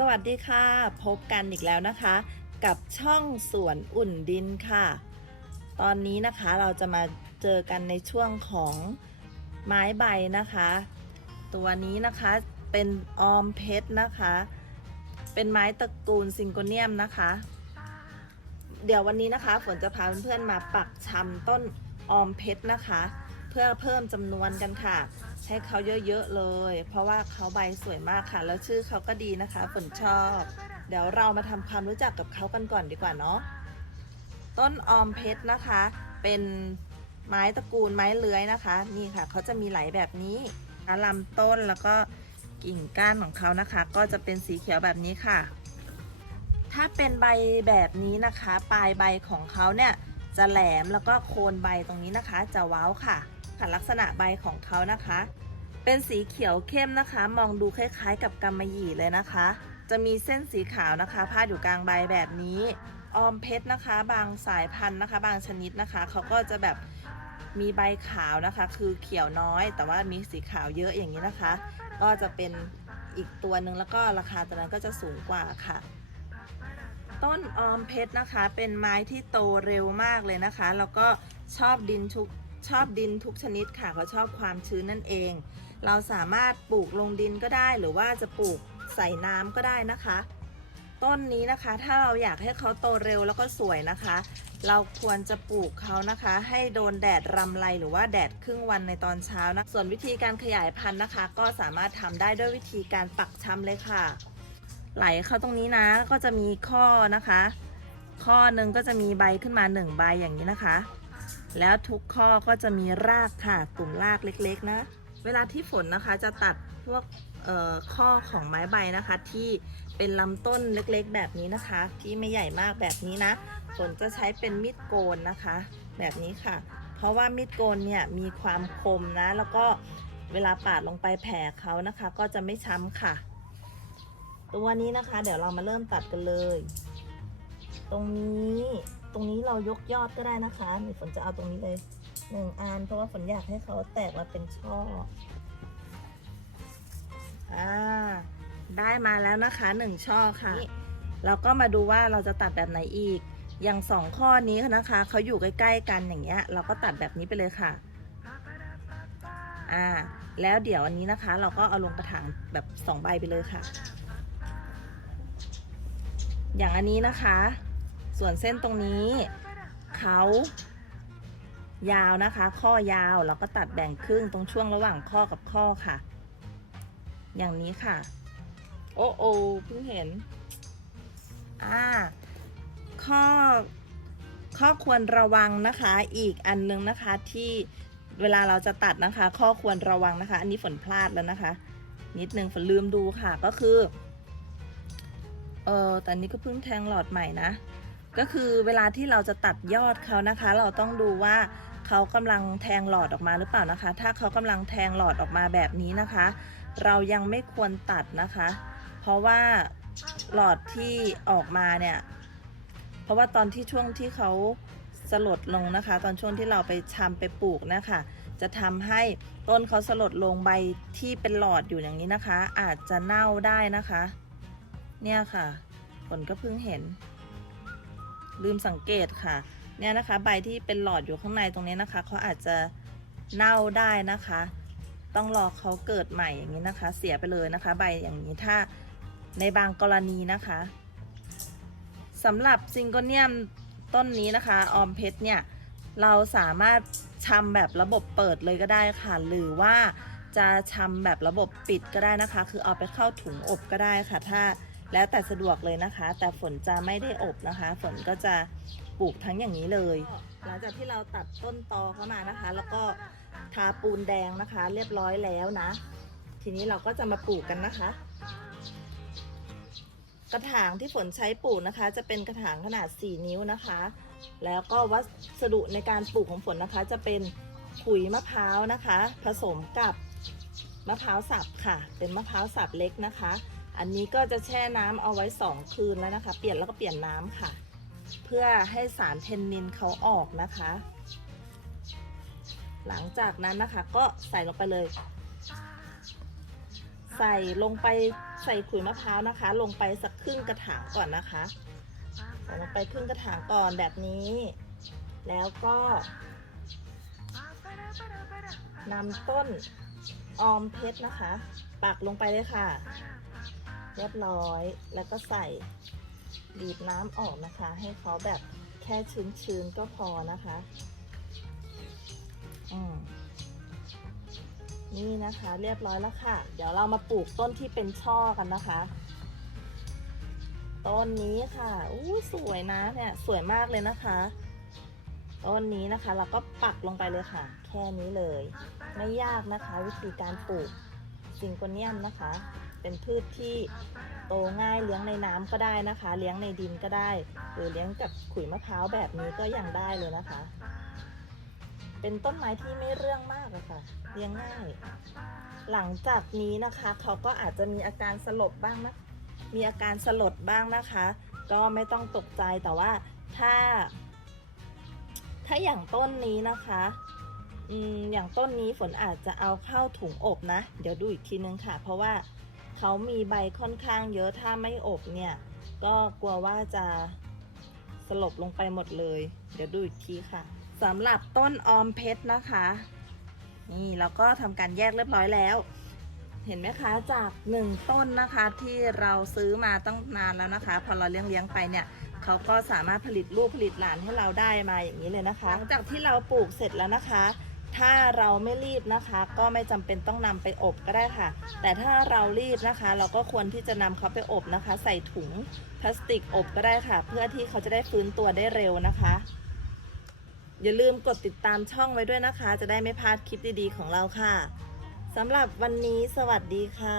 สวัสดีค่ะ พบกันอีกแล้วนะคะ กับช่องสวนอุ่นดินค่ะ ตอนนี้นะคะเราจะมาเจอกันในช่วงของไม้ใบนะคะ ตัวนี้นะคะเป็นออมเพชรนะคะ เป็นไม้ตระกูลซิงโกเนียมนะคะ เดี๋ยววันนี้นะคะฝนจะพาเพื่อนๆมาปักชำต้นออมเพชรนะคะ เพื่อเพิ่มจำนวนกันค่ะให้เขาเยอะๆเลย เพราะว่าเขาใบสวยมากค่ะ แล้วชื่อเขาก็ดีนะคะฝนชอบ เดี๋ยวเรามาทำความรู้จักกับเขากันก่อนดีกว่าเนาะต้นออมเพชรนะคะ เป็นไม้ตระกูลไม้เลื้อยนะคะ นี่ค่ะเขาจะมีไหลแบบนี้ลำต้นแล้วก็กิ่งก้านของเขานะคะ ก็จะเป็นสีเขียวแบบนี้ค่ะ ถ้าเป็นใบแบบนี้นะคะ ปลายใบของเขาเนี่ยจะแหลมแล้วก็โคนใบตรงนี้นะคะ จะเว้าค่ะ ค่ะลักษณะใบของเขานะคะ เป็นสีเขียวเข้มนะคะ มองดูคล้ายๆ กับกำมะหยี่เลยนะคะ จะมีเส้นสีขาวนะคะ พาดอยู่กลางใบแบบนี้ออมเพชรนะคะ บางสายพันธุ์นะคะ บางชนิดนะคะเขาก็จะแบบมีใบขาวนะคะ คือเขียวน้อย แต่ว่ามีสีขาวเยอะอย่างนี้นะคะ ก็จะเป็นอีกตัวหนึ่งแล้วก็ราคาตัวนั้นก็จะสูงกว่าค่ะ ต้นออมเพชรนะคะ เป็นไม้ที่โตเร็วมากเลยนะคะ แล้วก็ชอบดินทุก ชอบดินทุกชนิดค่ะเขาชอบความชื้นนั่นเอง เราสามารถปลูกลงดินก็ได้ หรือว่าจะปลูกใส่น้ำก็ได้นะคะ ต้นนี้นะคะถ้าเราอยากให้เขาโตเร็วแล้วก็สวยนะคะ เราควรจะปลูกเขานะคะ ให้โดนแดดรำไรหรือว่าแดดครึ่งวันในตอนเช้านะส่วนวิธีการขยายพันธุ์นะคะ ก็สามารถทำได้ด้วยวิธีการปักชำเลยค่ะ ไหลเข้าตรงนี้นะก็จะมีข้อนะคะ ข้อหนึ่งก็จะมีใบขึ้นมาหนึ่งใบอย่างนี้นะคะ แล้วทุกข้อก็จะมีรากค่ะกลุ่มรากเล็กๆนะ เวลาที่ฝนนะคะจะตัดพวกข้อของไม้ใบนะคะ ที่เป็นลำต้นเล็กๆ แบบนี้นะคะ ที่ไม่ใหญ่มากแบบนี้นะฝนจะใช้เป็นมีดโกนนะคะ แบบนี้ค่ะ เพราะว่ามีดโกนเนี่ยมีความคมนะ แล้วก็เวลาปาดลงไปแผลเขานะคะ ก็จะไม่ช้ำค่ะ ตัวนี้นะคะ เดี๋ยวเรามาเริ่มตัดกันเลย ตรงนี้ ตรงนี้เรายกยอดก็ได้นะคะนี่ฝนจะเอาตรงนี้เลยหนึ่งอันเพราะว่าฝนอยากให้เขาแตกมาเป็นช่ออ่าได้มาแล้วนะคะหนึ่งช่อค่ะ เราก็มาดูว่าเราจะตัดแบบไหนอีก อย่างสองข้อนี้นะคะเขาอยู่ใกล้ ๆ กันอย่างเงี้ย เราก็ตัดแบบนี้ไปเลยค่ะอ่าแล้วเดี๋ยวอันนี้นะคะ เราก็เอาลงกระถางแบบสองใบไปเลยค่ะ อย่างอันนี้นะคะ ส่วนเส้นตรงนี้เขายาวนะคะ ข้อยาวเราก็ตัดแบ่งครึ่งตรงช่วงระหว่างข้อกับข้อค่ะ อย่างนี้ค่ะ โอ้โอเพิ่งเห็น อ่า ข้อ ข้อควรระวังนะคะ อีกอันนึงนะคะที่เวลาเราจะตัดนะคะ ข้อควรระวังนะคะ อันนี้ฝนพลาดแล้วนะคะ นิดนึงฝนลืมดูค่ะก็คือ เออแต่นี้ก็เพิ่งแทงหลอดใหม่นะ ก็คือเวลาที่เราจะตัดยอดเขานะคะ เราต้องดูว่าเขากำลังแทงหลอดออกมาหรือเปล่านะคะ ถ้าเขากำลังแทงหลอดออกมาแบบนี้นะคะ เรายังไม่ควรตัดนะคะ เพราะว่าหลอดที่ออกมาเนี่ย เพราะว่าตอนที่ช่วงที่เขาสลดลงนะคะ ตอนช่วงที่เราไปชำไปปลูกนะคะ จะทำให้ต้นเขาสลดลงใบที่เป็นหลอดอยู่อย่างนี้นะคะ อาจจะเน่าได้นะคะ เนี่ยค่ะฝนก็เพิ่งเห็น ลืมสังเกตค่ะ เนี่ยนะคะ ใบที่เป็นหลอดอยู่ข้างในตรงนี้นะคะเขาอาจจะเน่าได้นะคะ ต้องรอเขาเกิดใหม่อย่างนี้นะคะ เสียไปเลยนะคะ ใบอย่างนี้ถ้าในบางกรณีนะคะสำหรับซิงโกเนียมต้นนี้นะคะออมเพชรเนี่ยเราสามารถชำแบบระบบเปิดเลยก็ได้ค่ะ หรือว่าจะชำแบบระบบปิดก็ได้นะคะ คือเอาไปเข้าถุงอบก็ได้ค่ะ ถ้า แล้วแต่สะดวกเลยนะคะ แต่ฝนจะไม่ได้อบนะคะ ฝนก็จะปลูกทั้งอย่างนี้เลย หลังจากที่เราตัดต้นตอเข้ามานะคะ แล้วก็ทาปูนแดงนะคะ เรียบร้อยแล้วนะ ทีนี้เราก็จะมาปลูกกันนะคะ กระถางที่ฝนใช้ปลูกนะคะ จะเป็นกระถางขนาด 4 นิ้วนะคะ แล้วก็วัสดุในการปลูกของฝนนะคะ จะเป็นขุยมะพร้าวนะคะ ผสมกับมะพร้าวสับค่ะ เป็นมะพร้าวสับเล็กนะคะ อันนี้ก็จะแช่น้ำเอาไว้ 2 คืนแล้วนะคะ เปลี่ยนแล้วก็เปลี่ยนน้ำค่ะ เพื่อให้สารเทนนินเขาออกนะคะ หลังจากนั้นนะคะก็ใส่ลงไปเลย ใส่ลงไปใส่ขุยมะพร้าวนะคะ ลงไปสักครึ่งกระถางก่อนนะคะใส่ลงไปครึ่งกระถางก่อนแบบนี้ แล้วก็นำต้นออมเพชรนะคะ ปักลงไปเลยค่ะ เรียบร้อย แล้วก็ใส่บีบน้ำออกนะคะ ให้เขาแบบแค่ชื้นๆก็พอนะคะอืมนี่นะคะเรียบร้อยแล้วค่ะ เดี๋ยวเรามาปลูกต้นที่เป็นช่อกันนะคะ ต้นนี้ค่ะอู้สวยนะเนี่ยสวยมากเลยนะคะ ต้นนี้นะคะเราก็ปักลงไปเลยค่ะ แค่นี้เลย ไม่ยากนะคะ วิธีการปลูกซิงโกเนียมนะคะ เป็นพืชที่โตง่ายเลี้ยงในน้ำก็ได้นะคะ เลี้ยงในดินก็ได้ หรือเลี้ยงกับขุยมะพร้าวแบบนี้ก็ยังได้เลยนะคะ เป็นต้นไม้ที่ไม่เรื่องมากอะค่ะ เลี้ยงง่าย หลังจากนี้นะคะเขาก็อาจจะมีอาการสลบบ้างนะมีอาการสลดบ้างนะคะ ก็ไม่ต้องตกใจแต่ว่าถ้า ถ้าอย่างต้นนี้นะคะอืมอย่างต้นนี้ฝนอาจจะเอาเข้าถุงอบนะ เดี๋ยวดูอีกทีนึงค่ะ เพราะว่า เขามีใบค่อนข้างเยอะถ้าไม่อบเนี่ย ก็กลัวว่าจะสลบลงไปหมดเลย เดี๋ยวดูอีกทีค่ะสำหรับต้นออมเพชรนะคะ นี่เราก็ทำการแยกเรียบร้อยแล้ว เห็นไหมคะจากหนึ่งต้นนะคะที่เราซื้อมาตั้งนานแล้วนะคะ พอเราเลี้ยงเลี้ยงไปเนี่ยเขาก็สามารถผลิตลูกผลิตหลานให้เราได้มาอย่างนี้เลยนะคะ หลังจากที่เราปลูกเสร็จแล้วนะคะ ถ้าเราไม่รีบนะคะ ก็ไม่จำเป็นต้องนำไปอบก็ได้ค่ะ แต่ถ้าเรารีบนะคะ เราก็ควรที่จะนำเขาไปอบนะคะ ใส่ถุงพลาสติกอบก็ได้ค่ะ เพื่อที่เขาจะได้ฟื้นตัวได้เร็วนะคะ อย่าลืมกดติดตามช่องไว้ด้วยนะคะ จะได้ไม่พลาดคลิปดีๆของเราค่ะสำหรับวันนี้สวัสดีค่ะ